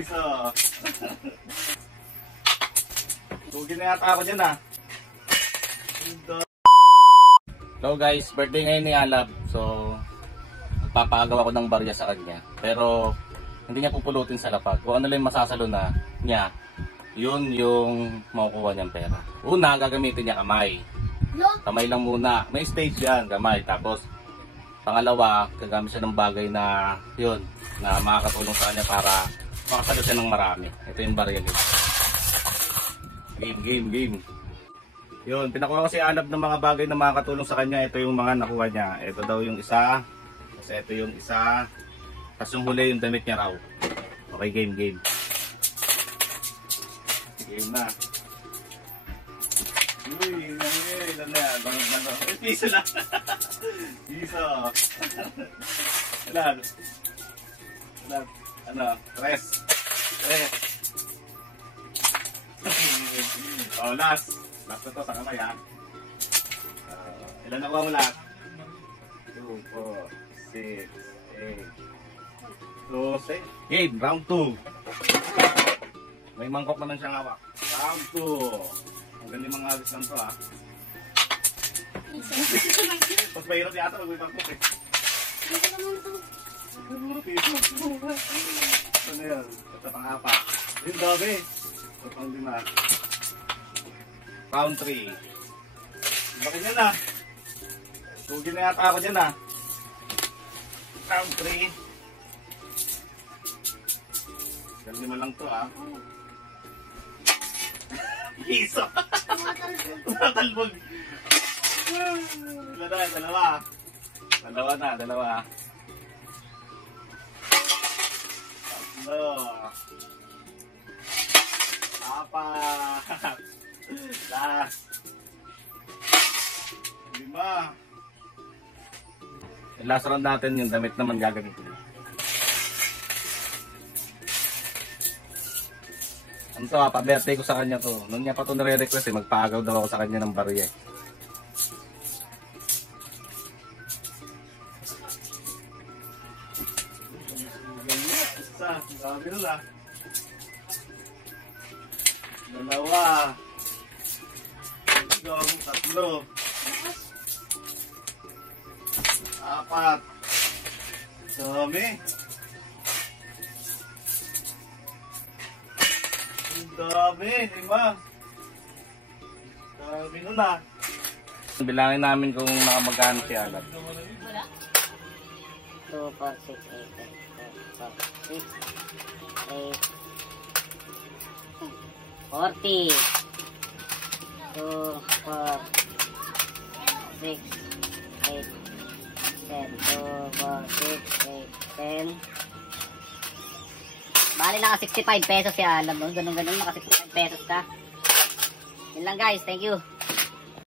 Isa. Tugin na yata ako dyan ah. Hello guys, birthday ngayon ni Alab. So, magpapagawa ko ng barya sa kanya. Pero, hindi niya pupulutin sa lapag. Kung ano lang masasalo na niya, yun yung makukuha niyang pera. Una, gagamitin niya kamay. Kamay lang muna. May stage yan, kamay. Tapos, pangalawa, gagamit siya ng bagay na yun, na makakatulong sa kanya para makasalo siya ng marami. Ito yung barya nito. Game. Yun, pinakuha ko si Alab ng mga bagay na makakatulong sa kanya. Ito yung mga nakuha niya. Ito daw yung isa. Kasi ito yung isa. Tapos yung huli yung damit niya raw. Okay, game. Game na. Uy, ilan na yan? Piso lang. Piso. Ilan? Ano? Tres. Oh, last na to sa kamay ha. Ilan nakuha mo lahat? 2, 4, 6, 8. Game, round 2. May mangkok naman siyang hawak. Round 2. Ang galing mga alis lang to ha. Mas mahirap yata pag may mangkok eh. Ano yan? Ito pang-apat. Yung dobe. Ito pang-5. Round 3. Bakit yan ah? Tugin na yata ako dyan ah. Round 3. Ganyan lang to ah. Iso. Tumatalbog. Ilan na? Dalawa. Tatlo. Apat. Last. 5. Last round natin yung damit naman gagamitin. Ano to ha, pa-birthday ko sa kanya to. Noon niya pa to nare-request eh, magpaagaw daw ako sa kanya ng barya eh. Isa, sabi nun ah. Dalawa. Tatlo. 4. Dami. Dami, 5. Dami nun ah. Bilangin namin kung nakamagkano si Alab. 2, 4, 6, 8, 40. 2, 4, 6, 8, 10. 2, 4, 6, 8, 10. Bali naka 65 pesos si Alab. Ganun naka 65 pesos ka. Yun lang guys, thank you.